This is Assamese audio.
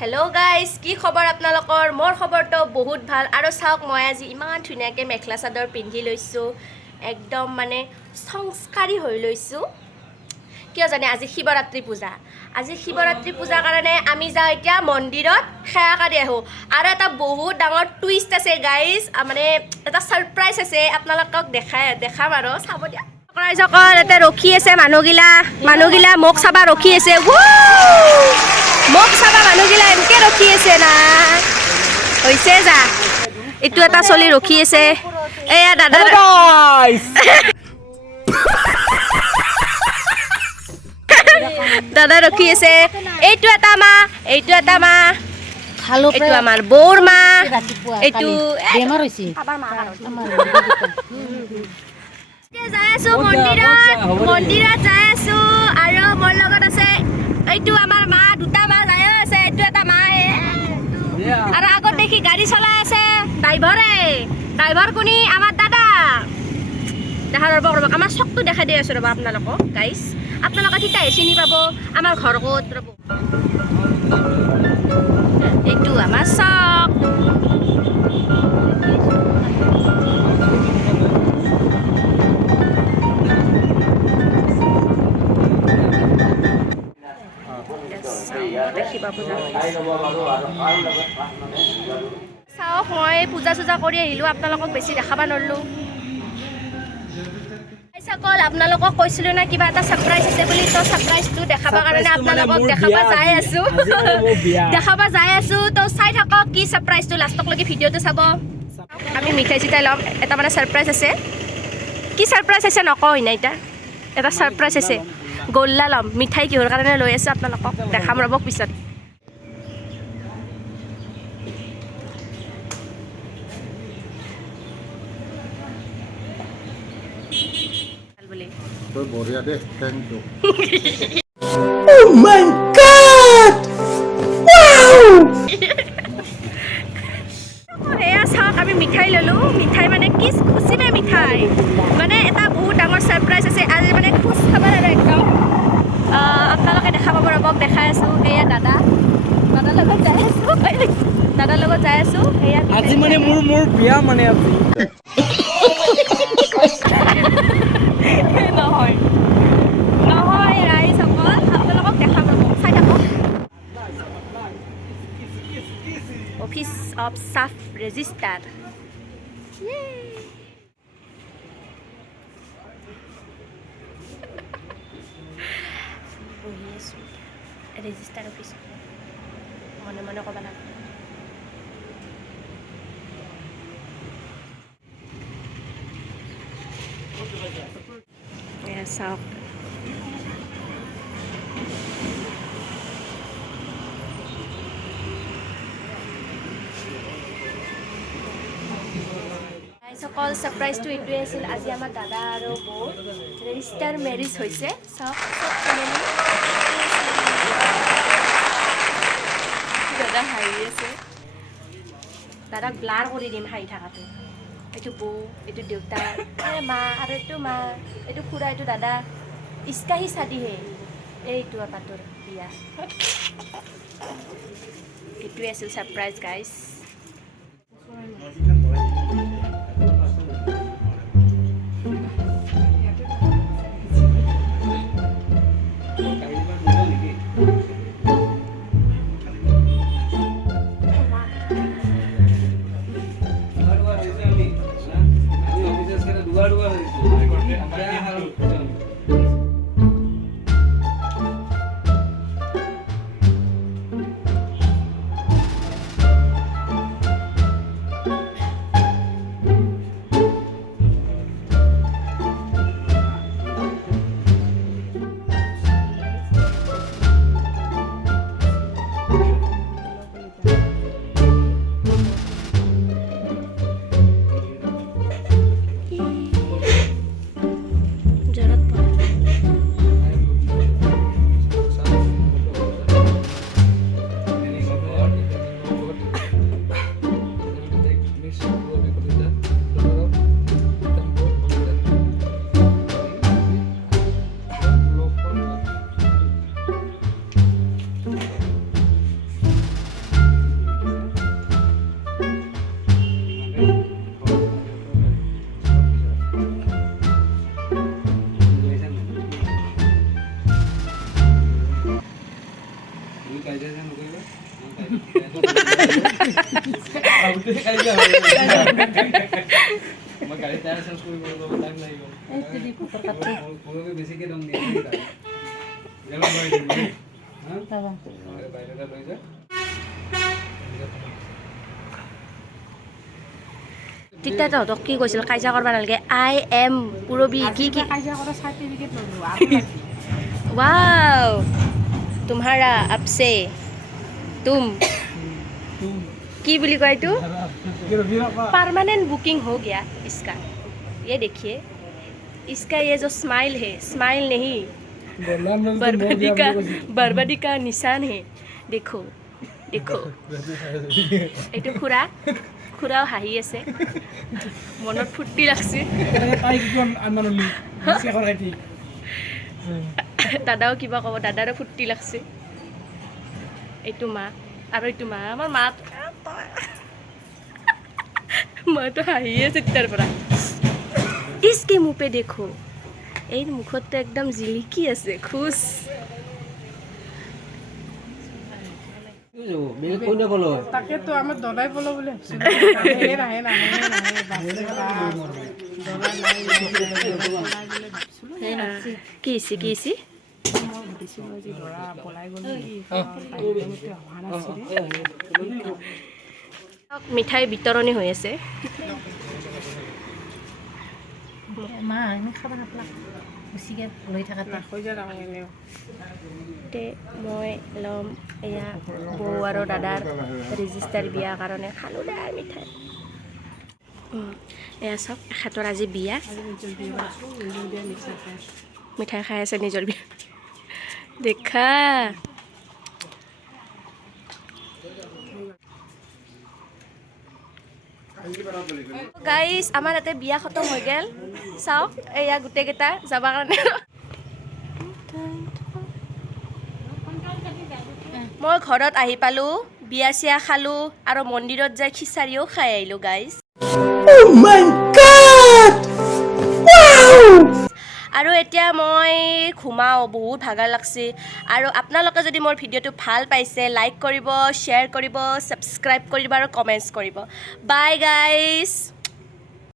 হেল্ল' গাইজ, কি খবৰ আপোনালোকৰ? মোৰ খবৰটো বহুত ভাল। আৰু চাওক, মই আজি ইমান ধুনীয়াকৈ মেখেলা চাদৰ পিন্ধি লৈছোঁ, একদম মানে সংস্কাৰী হৈ লৈছোঁ। কিয় জানে? আজি শিৱৰাত্ৰি পূজা। আজি শিৱৰাত্ৰি পূজাৰ কাৰণে আমি যাওঁ এতিয়া মন্দিৰত সেৱা কৰি আহোঁ। আৰু এটা বহুত ডাঙৰ টুইষ্ট আছে গাইজ, মানে এটা ছাৰপ্ৰাইজ আছে, আপোনালোকক দেখাম আৰু চাব দিয়া। ৰাইজসকল ইয়াতে ৰখি আছে, মানুহগিলা মোক চাবা ৰখি আছে। মোক চাবা মানুহগিলা এনেকে ৰখি আছে না, হৈছে যা। এইটো এটা চলি ৰখি আছে, এয়া দাদা দাদা ৰখি আছে। এইটো এটা মা, এইটো এটা মা, এইটো আমাৰ বৌৰ মা, এইটো যাই আছো মন্দিৰত যাই আছো। আৰু মোৰ লগত আছে এইটো আমাৰ মা, দুটা মা যাই আছে। এইটো এটা মা, আৰু আগত দেখি গাড়ী চলাই আছে ড্ৰাইভাৰ কোনি? আমাৰ দাদা। দেখা ৰ'ব আমাৰ চকটো দেখাই দি আছো ৰ'ব আপোনালোকক গাইজ। আপোনালোকে তেতিয়াহে চিনি পাব আমাৰ ঘৰ ক'ত। ৰ'ব, এইটো আমাৰ চক। চাওক, মই পূজা চূজা কৰি আহিলোঁ, আপোনালোকক বেছি দেখাব নোৱাৰিলোঁ। আপোনালোকক কৈছিলোঁ না কিবা এটা ছাৰপ্ৰাইজ আছে বুলি, তো ছাৰপ্ৰাইজটো দেখাবৰ কাৰণে আপোনালোকক দেখাব যাই আছোঁ। তো চাই থাকক কি ছাৰপ্ৰাইজটো, লাষ্টলৈকে ভিডিঅ'টো চাব। আমি মিঠাই চিঠাই ল'ম, এটা মানে ছাৰপ্ৰাইজ আছে। কি ছাৰপ্ৰাইজ আছে নকওঁ না, এটা ছাৰপ্ৰাইজ আছে। গল্লা ল'ম, মিঠাই কিহৰ কাৰণে লৈ আছোঁ আপোনালোকক দেখাম ৰ'ব পিছত। বঢ়িয়া দে, thank you. Oh my God! Wow! এয়া চাওক, আমি মিঠাই ল'লোঁ। মিঠাই মানে কি খুচিমে মিঠাই, মানে এটা বহুত ডাঙৰ ছাৰপ্ৰাইজ আছে আজি, মানে খোজ খাব আৰু একদম আপোনালোকে দেখা পাব ৰ'বক, দেখাই আছোঁ। এয়া দাদাৰ লগত যাই আছোঁ। এয়া আজি মানে মোৰ বিয়া মানে আজি। নহয় ৰাইজসকল, আপোনালোকক দেখাম ৰ'ব, চাই থাকক। অফিচ অফ চাব ৰেজিষ্টাৰ। বহি আছোঁ ৰেজিষ্টাৰ অফিচ, মনে মনে ক'ব লাগে। চাওক, সকল ছাৰপ্ৰাইজটো এইটোৱে আছিল। আজি আমাৰ দাদা আৰু বৌ ৰেজিষ্টাৰ মেৰিজ হৈছে। চাওক, দাদা হাঁহি আছে, দাদাক ব্লাৰ কৰি দিম হাঁহি থকাটো। এইটো বৌ, এইটো দেউতা, মা, আৰু এইটো মা, এইটো খুৰা, এইটো দাদা। ইচকা হি শাদী হে, এইটো আপাটোৰ বিয়া। এইটোৱে আছিল ছাৰপ্ৰাইজ গাইজ। তেতিয়া তহঁতক কি কৈছিল কাজিয়া কৰিব নালাগে আই এম পুৰবী কি কি वाओ तुम्हारा अब से तुम की बोली कय तो परमानेंट बुकिंग हो गया इसका ये देखिए इसका ये जो स्माइल है स्माइल नहीं बर्बादी का निशान है देखो देखो এইটো খুৰা খুৰাও হাঁহি আছে মনত ফূৰ্তি লাগছে দাদাও কিবা ক'ব দাদাৰো ফূৰ্তি লাগছে এইটো মা আৰু এইটো মা আমাৰ মা মইতো হাঁহি আছে তেতিয়াৰ পৰা इसके मुँह पे देखो এই মুখত একদম জিলিকি আছে খুশ তাকেতো আমাৰ দদাই পলো বুলি কি হৈছে মিঠাই বিতৰণি হৈ আছে মা আমি খাব নাপালা বেছিকৈ লৈ থাকাতে তে মই ল'ম এয়া বৌ আৰু দাদাৰ ৰেজিষ্টাৰ বিয়াৰ কাৰণে খালোঁ দে মিঠাই এয়া চব এখেতৰ আজি বিয়া মিঠাই খাই আছে নিজৰ বিয়া দেখা গাইজ আমাৰ ইয়াতে বিয়া খতম হৈ গ'ল চাওক এয়া গোটেইকেইটা যাবৰ কাৰণে মই ঘৰত আহি পালোঁ বিয়া চিয়া খালোঁ আৰু মন্দিৰত যাই খিচাৰিও খাই আহিলোঁ গাইজ আৰু এতিয়া মই ঘুমাওঁ বহুত ভাগৰ লাগছে আৰু আপোনালোকে যদি মোৰ ভিডিঅ'টো ভাল পাইছে লাইক কৰিব শ্বেয়াৰ কৰিব ছাবস্ক্ৰাইব কৰিব আৰু কমেণ্টছ কৰিব বাই গাইজ